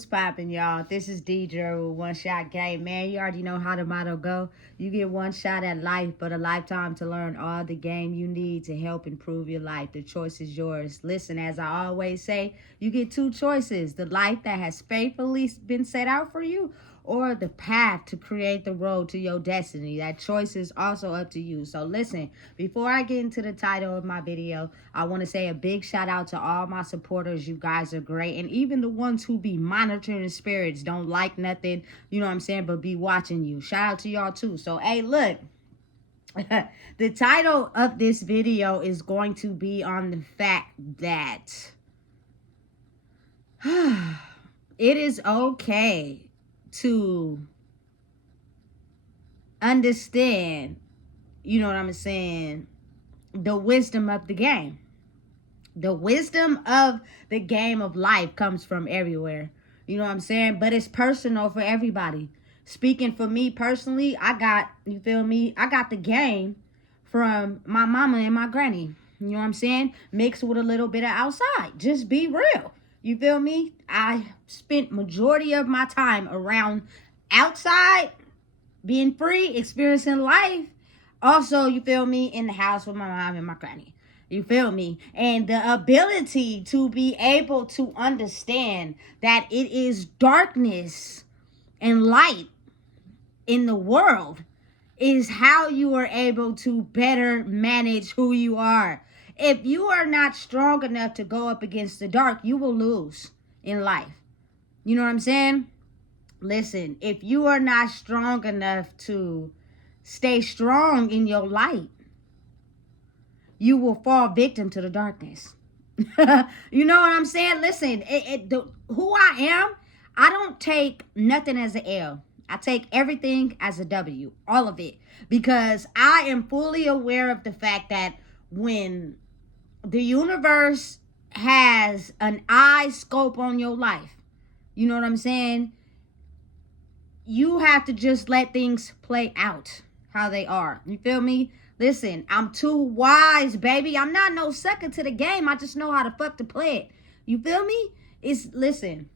What's poppin', y'all? This is Deidre with One Shot Game. Man, you already know how the motto go. You get one shot at life, but a lifetime to learn all the game you need to help improve your life. The choice is yours. Listen, as I always say, you get two choices. The life that has faithfully been set out for you, or the path to create the road to your destiny. That choice is also up to you. So listen, before I get into the title of my video, I want to say a big shout out to all my supporters. You guys are great. And even the ones who be monitoring the spirits, don't like nothing, you know what I'm saying, but be watching you. Shout out to y'all too. So, hey, look. The title of this video is going to be on the fact that it is okay to understand, you know what I'm saying, the wisdom of the game. The wisdom of the game of life comes from everywhere. You know what I'm saying? But it's personal for everybody. Speaking for me personally, I got the game from my mama and my granny. You know what I'm saying? Mixed with a little bit of outside. Just be real. You feel me? I spent majority of my time around outside, being free, experiencing life. Also, you feel me, in the house with my mom and my granny. You feel me? And the ability to be able to understand that it is darkness and light in the world is how you are able to better manage who you are. If you are not strong enough to go up against the dark, you will lose in life. You know what I'm saying? Listen, if you are not strong enough to stay strong in your light, you will fall victim to the darkness. You know what I'm saying? Listen, who I am, I don't take nothing as an L. I take everything as a W, all of it, because I am fully aware of the fact that when the universe has an eye scope on your life, you know what I'm saying? You have to just let things play out how they are. You feel me? Listen, I'm too wise, baby. I'm not no sucker to the game. I just know how to fuck to play it. You feel me? Listen,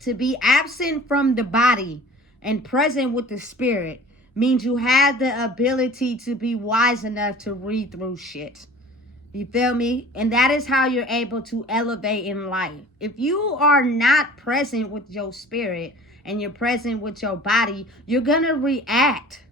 to be absent from the body and present with the spirit means you have the ability to be wise enough to read through shit. You feel me? And that is how you're able to elevate in life. If you are not present with your spirit and you're present with your body, you're going to react.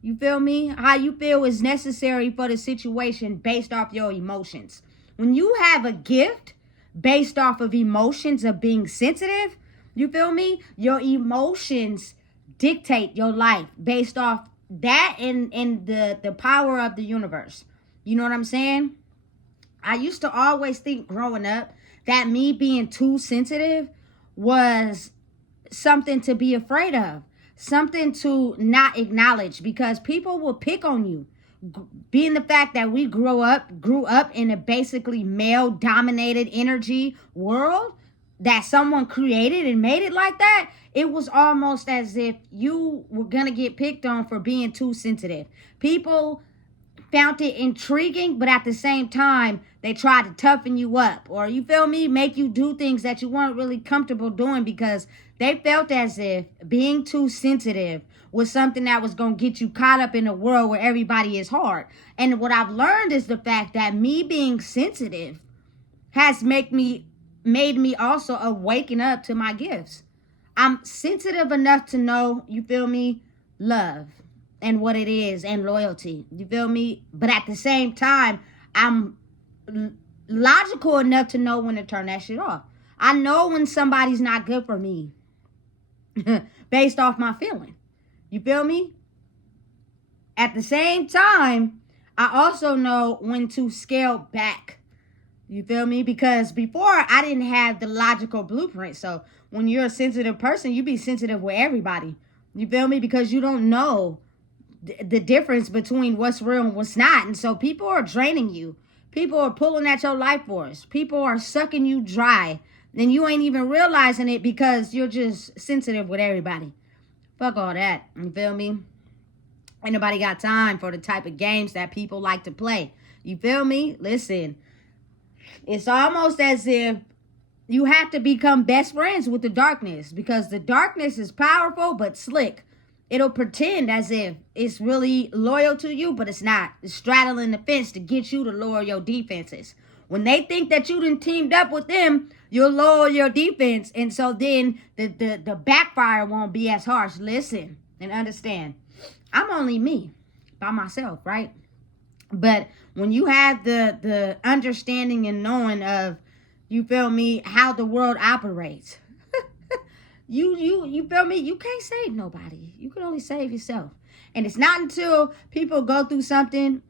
You feel me? How you feel is necessary for the situation based off your emotions. When you have a gift based off of emotions of being sensitive, you feel me? Your emotions dictate your life based off that and the power of the universe. You know what I'm saying? I used to always think growing up that me being too sensitive was something to be afraid of, something to not acknowledge, because people will pick on you. Being the fact that we grew up in a basically male dominated energy world that someone created and made it like that, it was almost as if you were gonna get picked on for being too sensitive. People found it intriguing, but at the same time, they tried to toughen you up, or you feel me, make you do things that you weren't really comfortable doing because they felt as if being too sensitive was something that was going to get you caught up in a world where everybody is hard. And what I've learned is the fact that me being sensitive has made me also awaken up to my gifts. I'm sensitive enough to know, you feel me, love and what it is and loyalty. You feel me? But at the same time, I'm logical enough to know when to turn that shit off. I know when somebody's not good for me based off my feeling. You feel me? At the same time, I also know when to scale back. You feel me? Because before, I didn't have the logical blueprint. So when you're a sensitive person, you be sensitive with everybody. You feel me? Because you don't know the difference between what's real and what's not. And so people are draining you. People are pulling at your life force. People are sucking you dry. And you ain't even realizing it because you're just sensitive with everybody. Fuck all that. You feel me? Ain't nobody got time for the type of games that people like to play. You feel me? Listen, it's almost as if you have to become best friends with the darkness, because the darkness is powerful but slick. It'll pretend as if it's really loyal to you, but it's not. It's straddling the fence to get you to lower your defenses. When they think that you done teamed up with them, you'll lower your defense. And so then the backfire won't be as harsh. Listen and understand. I'm only me by myself, right? But when you have the understanding and knowing of, you feel me, how the world operates, you feel me, you can't save nobody. You can only save yourself. And it's not until people go through something,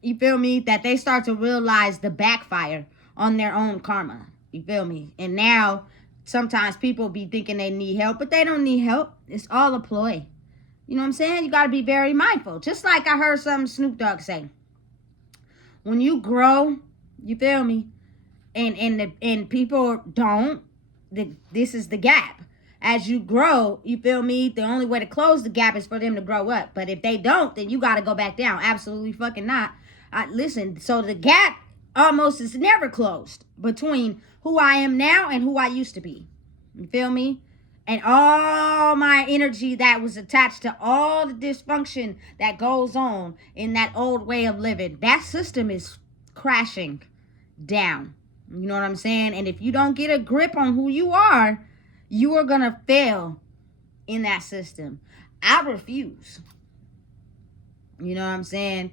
you feel me, that they start to realize the backfire on their own karma. You feel me? And now sometimes people be thinking they need help, but they don't need help. It's all a ploy. You know what I'm saying? You got to be very mindful. Just like I heard something Snoop Dogg say. When you grow, you feel me, and people don't, this is the gap. As you grow, you feel me, the only way to close the gap is for them to grow up. But if they don't, then you got to go back down. Absolutely fucking not. Listen, so the gap almost is never closed between who I am now and who I used to be. You feel me? And all my energy that was attached to all the dysfunction that goes on in that old way of living, that system is crashing down. You know what I'm saying? And if you don't get a grip on who you are going to fail in that system. I refuse. You know what I'm saying?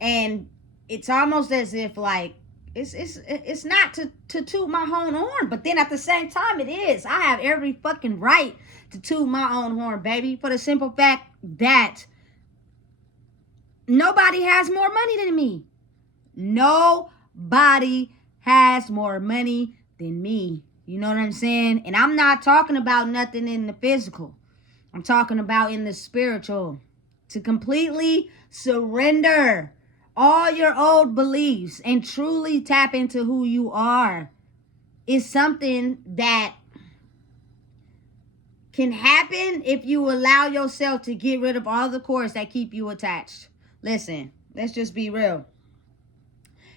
And it's almost as if like, it's not to toot my own horn, but then at the same time it is. I have every fucking right to toot my own horn, baby, for the simple fact that nobody has more money than me. Nobody has more money than me. You know what I'm saying? And I'm not talking about nothing in the physical. I'm talking about in the spiritual. To completely surrender all your old beliefs and truly tap into who you are is something that can happen if you allow yourself to get rid of all the cords that keep you attached. Listen, let's just be real.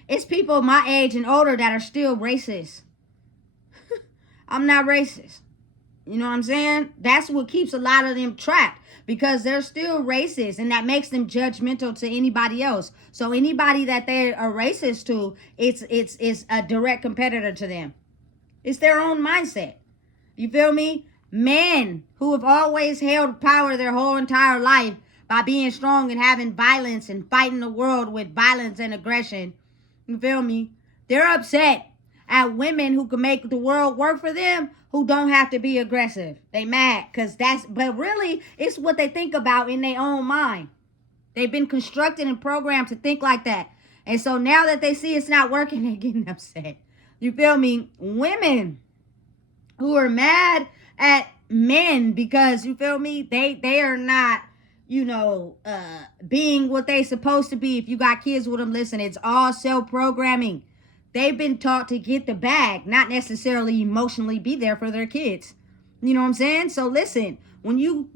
It's people my age and older that are still racist. I'm not racist. You know what I'm saying? That's what keeps a lot of them trapped, because they're still racist, and that makes them judgmental to anybody else. So anybody that they are racist to, it's a direct competitor to them. It's their own mindset. You feel me? Men who have always held power their whole entire life by being strong and having violence and fighting the world with violence and aggression. You feel me? They're upset at women who can make the world work for them, who don't have to be aggressive. They mad because but really it's what they think about in their own mind. They've been constructed and programmed to think like that. And so now that they see it's not working, they're getting upset. You feel me? Women who are mad at men because, you feel me, they are not, being what they supposed to be. If you got kids with them, listen, it's all self-programming. They've been taught to get the bag, not necessarily emotionally be there for their kids. You know what I'm saying? So listen, when you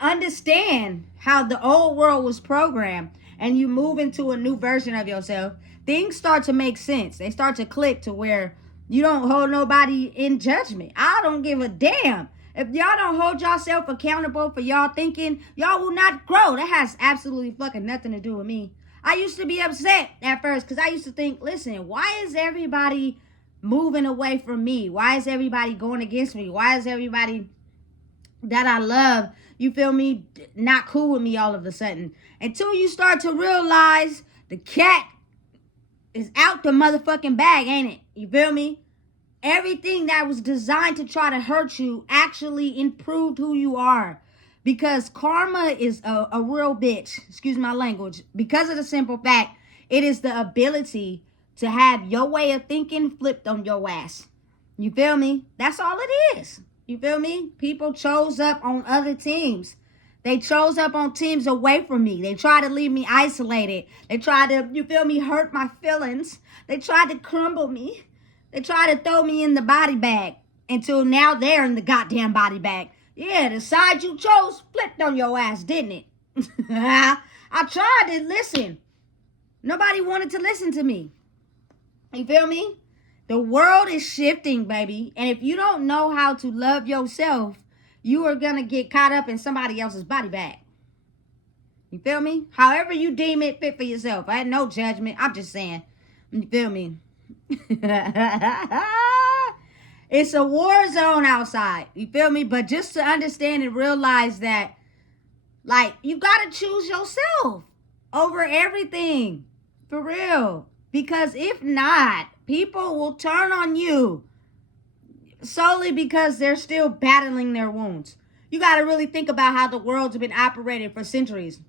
understand how the old world was programmed and you move into a new version of yourself, things start to make sense. They start to click to where you don't hold nobody in judgment. I don't give a damn. If y'all don't hold yourself accountable for y'all thinking, y'all will not grow. That has absolutely fucking nothing to do with me. I used to be upset at first because I used to think, listen, why is everybody moving away from me? Why is everybody going against me? Why is everybody that I love, you feel me, not cool with me all of a sudden? Until you start to realize the cat is out the motherfucking bag, ain't it? You feel me? Everything that was designed to try to hurt you actually improved who you are. Because karma is a real bitch, excuse my language, because of the simple fact, it is the ability to have your way of thinking flipped on your ass. You feel me? That's all it is. You feel me? People chose up on other teams. They chose up on teams away from me. They tried to leave me isolated. They tried to, you feel me, hurt my feelings. They tried to crumble me. They tried to throw me in the body bag until now they're in the goddamn body bag. Yeah, the side you chose flipped on your ass, didn't it? I tried to listen. Nobody wanted to listen to me. You feel me? The world is shifting, baby. And if you don't know how to love yourself, you are going to get caught up in somebody else's body bag. You feel me? However you deem it fit for yourself. I had no judgment. I'm just saying. You feel me? It's a war zone outside. You feel me? But just to understand and realize that, like, you got to choose yourself over everything. For real. Because if not, people will turn on you solely because they're still battling their wounds. You got to really think about how the world's been operating for centuries.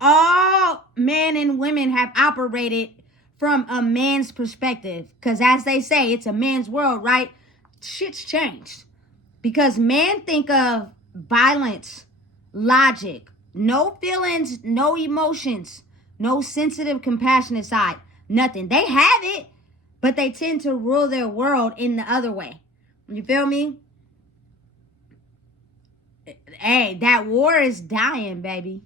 All men and women have operated from a man's perspective. Because as they say, it's a man's world, right? Shit's changed. Because men think of violence, logic, no feelings, no emotions, no sensitive, compassionate side. Nothing. They have it, but they tend to rule their world in the other way. You feel me? Hey, that war is dying, baby.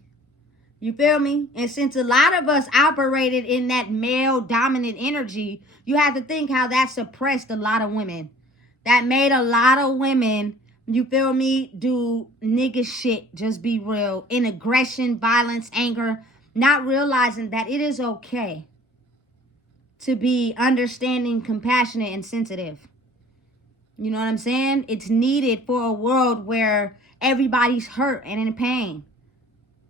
You feel me? And since a lot of us operated in that male dominant energy, you have to think how that suppressed a lot of women. That made a lot of women, you feel me, do nigga shit. Just be real. In aggression, violence, anger, not realizing that it is okay to be understanding, compassionate, and sensitive. You know what I'm saying? It's needed for a world where everybody's hurt and in pain.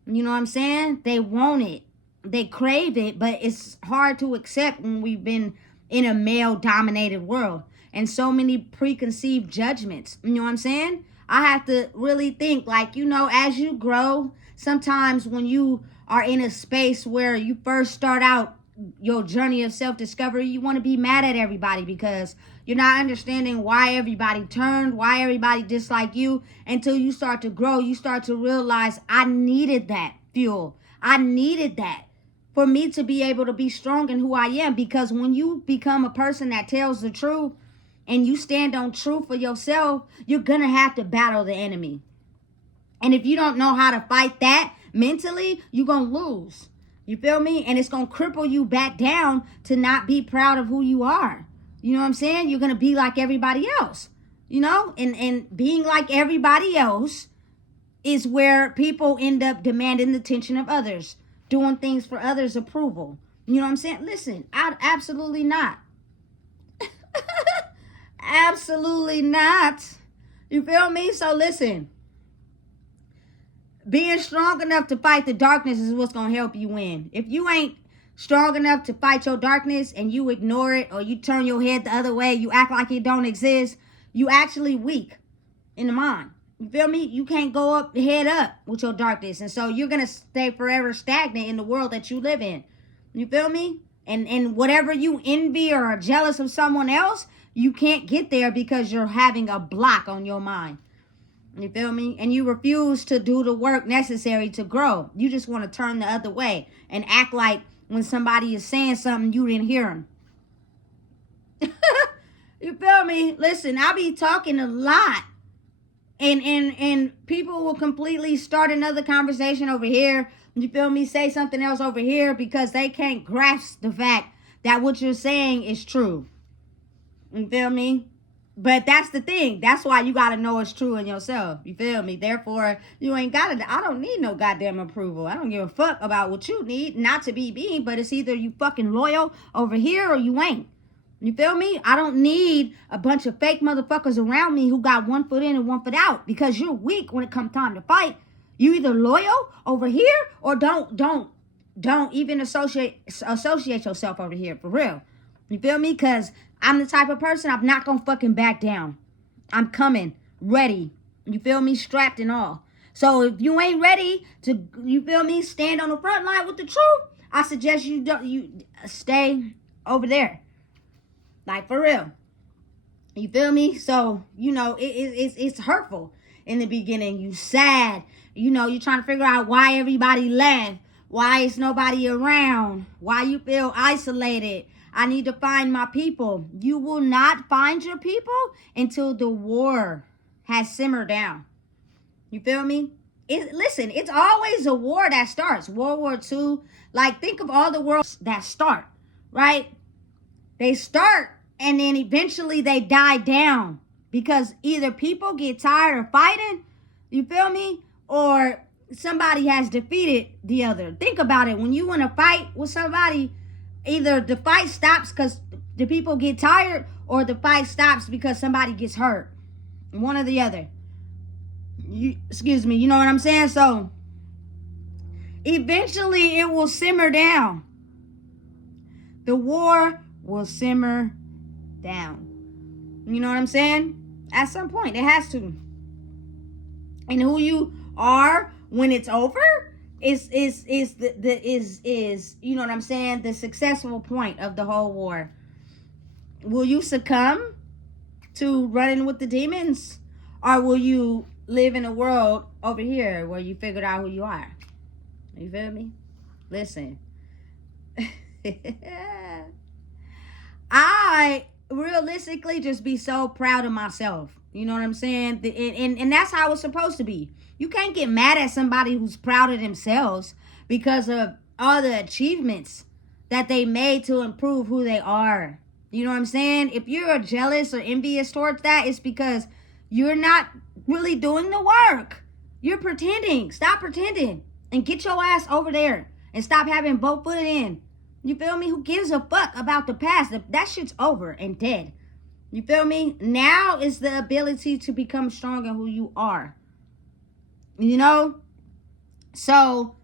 You know what I'm saying? They want it. They crave it, but it's hard to accept when we've been in a male-dominated world. And so many preconceived judgments. You know what I'm saying? I have to really think, like, you know, as you grow, sometimes when you are in a space where you first start out your journey of self-discovery, you want to be mad at everybody because you're not understanding why everybody turned, why everybody disliked you. Until you start to grow, you start to realize, I needed that fuel. I needed that for me to be able to be strong in who I am. Because when you become a person that tells the truth and you stand on truth for yourself, you're going to have to battle the enemy. And if you don't know how to fight that mentally, you're going to lose. You feel me? And it's going to cripple you back down to not be proud of who you are. You know what I'm saying? You're going to be like everybody else. You know? And being like everybody else is where people end up demanding the attention of others. Doing things for others' approval. You know what I'm saying? Listen, absolutely not. Absolutely not. You feel me? So listen. Being strong enough to fight the darkness is what's going to help you win. If you ain't strong enough to fight your darkness and you ignore it or you turn your head the other way, you act like it don't exist, you actually weak in the mind. You feel me? You can't go up, head up with your darkness. And so you're going to stay forever stagnant in the world that you live in. You feel me? And whatever you envy or are jealous of someone else, you can't get there because you're having a block on your mind. You feel me? And you refuse to do the work necessary to grow. You just want to turn the other way and act like when somebody is saying something, you didn't hear them. You feel me? Listen, I be talking a lot. And people will completely start another conversation over here. You feel me? Say something else over here because they can't grasp the fact that what you're saying is true. You feel me? But that's the thing. That's why you got to know it's true in yourself. You feel me? Therefore, you ain't got to. I don't need no goddamn approval. I don't give a fuck about what you need. Not to be mean, but it's either you fucking loyal over here or you ain't. You feel me? I don't need a bunch of fake motherfuckers around me who got one foot in and one foot out. Because you're weak when it comes time to fight. You either loyal over here or don't even associate yourself over here. For real. You feel me? Because I'm the type of person, I'm not going to fucking back down. I'm coming, ready. You feel me? Strapped and all. So if you ain't ready to, you feel me, stand on the front line with the truth, I suggest you stay over there. Like, for real. You feel me? So, you know, it's hurtful in the beginning. You sad. You know, you're trying to figure out why everybody left. Why is nobody around? Why you feel isolated? I need to find my people. You will not find your people until the war has simmered down. You feel me? Listen, it's always a war that starts. World War II. Like, think of all the wars that start, right? They start and then eventually they die down because either people get tired of fighting, you feel me? Or somebody has defeated the other. Think about it. When you want to fight with somebody, either the fight stops because the people get tired or the fight stops because somebody gets hurt. One or the other. Excuse me, you know what I'm saying? So eventually it will simmer down. The war will simmer down. You know what I'm saying? At some point it has to. And who you are when it's over is you know what I'm saying, the successful point of the whole war. Will you succumb to running with the demons, or will you live in a world over here where you figured out who you are? You feel me? Listen. I realistically just be so proud of myself. You know what I'm saying? And that's how it's supposed to be. You can't get mad at somebody who's proud of themselves because of all the achievements that they made to improve who they are. You know what I'm saying? If you're jealous or envious towards that, it's because you're not really doing the work. You're pretending. Stop pretending and get your ass over there and stop having both foot in. You feel me? Who gives a fuck about the past? That shit's over and dead. You feel me? Now is the ability to become strong in who you are. You know? So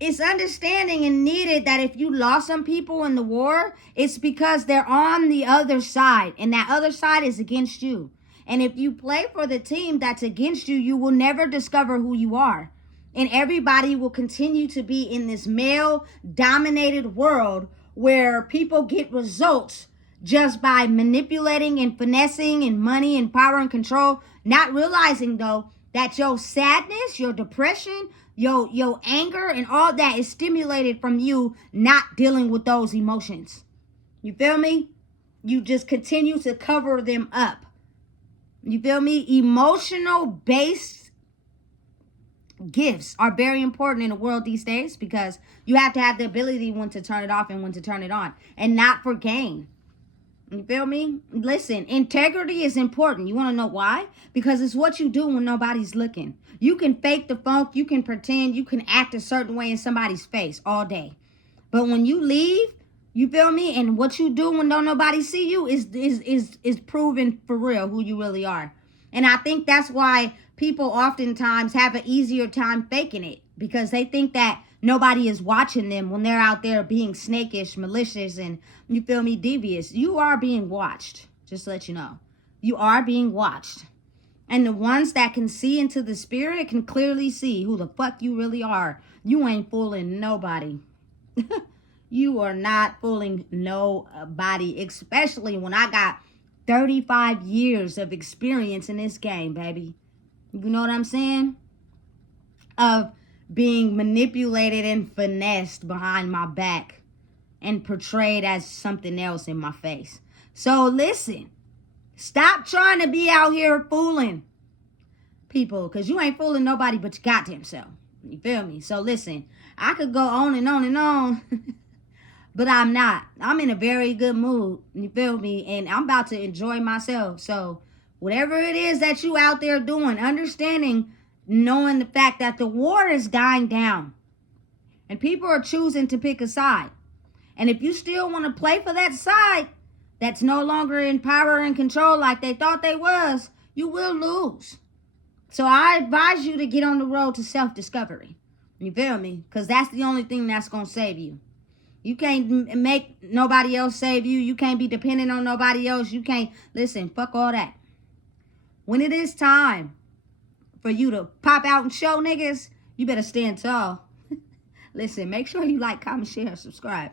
it's understanding and needed that if you lost some people in the war, it's because they're on the other side, and that other side is against you. And if you play for the team that's against you, you will never discover who you are. And everybody will continue to be in this male-dominated world where people get results just by manipulating and finessing and money and power and control, not realizing, though, that your sadness, your depression, your anger and all that is stimulated from you not dealing with those emotions. You feel me? You just continue to cover them up. You feel me? Emotional based gifts are very important in the world these days because you have to have the ability when to turn it off and when to turn it on, and not for gain. You feel me? Listen, integrity is important. You want to know why? Because it's what you do when nobody's looking. You can fake the funk, you can pretend, you can act a certain way in somebody's face all day. But when you leave, you feel me? And what you do when don't nobody see you is proven for real who you really are. And I think that's why people oftentimes have an easier time faking it, because they think that nobody is watching them when they're out there being snakish, malicious, and, you feel me, devious. You are being watched, just to let you know. You are being watched. And the ones that can see into the spirit can clearly see who the fuck you really are. You ain't fooling nobody. You are not fooling nobody, especially when I got 35 years of experience in this game, baby. You know what I'm saying? Of being manipulated and finessed behind my back and portrayed as something else in my face. So listen, stop trying to be out here fooling people, because you ain't fooling nobody but your goddamn self. You feel me? So listen, I could go on and on and on, but I'm not. I'm in a very good mood. You feel me? And I'm about to enjoy myself. So whatever it is that you out there doing, understanding, knowing the fact that the war is dying down and people are choosing to pick a side. And if you still want to play for that side that's no longer in power and control like they thought they was, you will lose. So I advise you to get on the road to self-discovery. You feel me? Because that's the only thing that's going to save you. You can't make nobody else save you. You can't be dependent on nobody else. You can't, listen, fuck all that. When it is time for you to pop out and show niggas, you better stand tall. Listen, make sure you like, comment, share, subscribe.